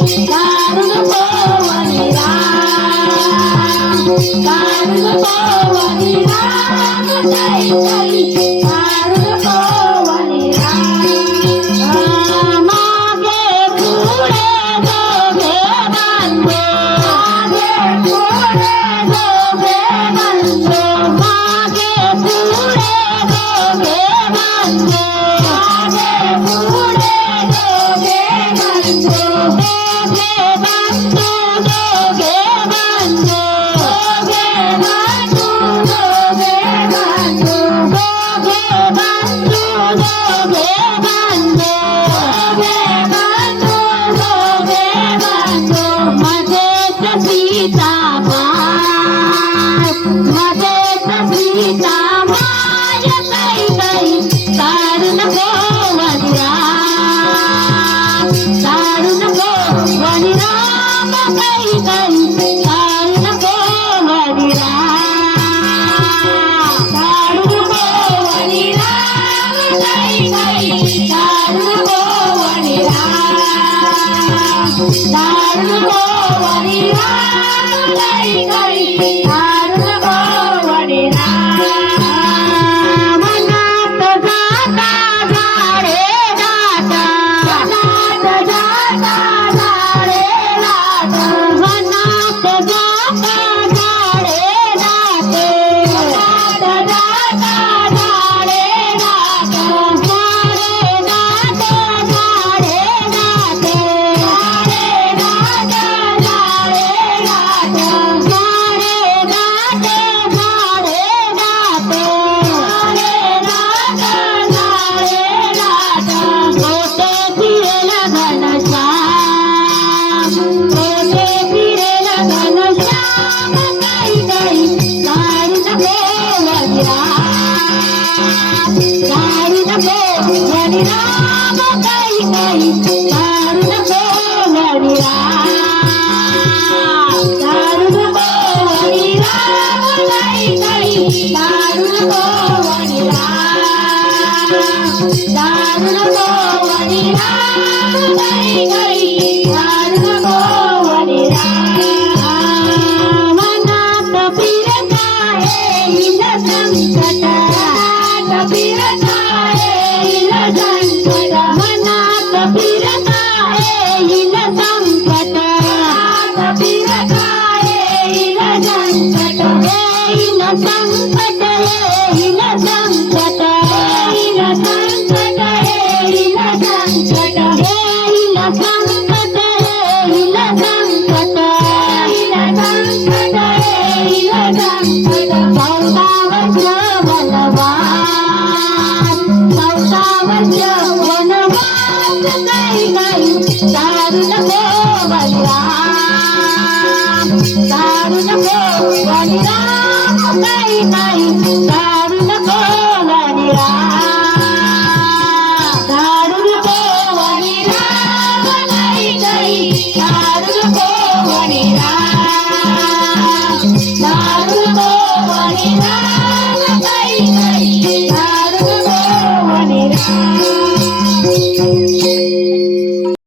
काढू नको वनी राम काढू नको वनी राम काही काही काढू नको वनी राम मागे पुढे दोघे बांधो मागे पुढे दोघे बांधो मागे पुढे दोघे बांधो मागे पुढे दोघे बांधो दोघे बांधो दोघे बांधो दोघे बांधो दोघे बांधो दोघे बांधो दोघे बांधो दोघे बांधो दोघे बांधो मध्येच सीता माय मध्येच सीता माय काही काही काढू नको वनी राम काढू नको वनी राम काही काही काढू नको वनी राम काढू नको वनी राम काही काही काढू नको वनी राम काढू नको वनी राम काही काही काढू नको वनी राम मनात जाता झाडे दाटा मनात जाता झाडे दाटा मनात जाता झाडे दाटे मनात जाता झाडे दाटा झाडे दाटे झाडे दाटे झाडे दाटे झाडे दाटे झाडे दाटे झाडे दाटे झाडे दाटे झाडे दाटे मोठे फिरेला घनश्याम मोठे फिरेला घनश्याम काही काही काढू नको वनी राम काढू नको वनी राम काही काही काढू नको वनी राम काढू नको वनी राम काही काही काढू नको वनी राम काढू नको वनी राम काही काही काढू नको वनी राम मनात फिरता येईल संकट मनात फिरता येईल संकट मनात फिरता येईल संकट मनात फिरता येईल संकट येईल संकट येईल संकट येईल संकट येईल संकट येईल संकट येईल संकट येईल संकट येईल संकट 14 वर्ष वनवास काही काही काढू नको वनी राम काढू नको वनी राम काही काही काढू नको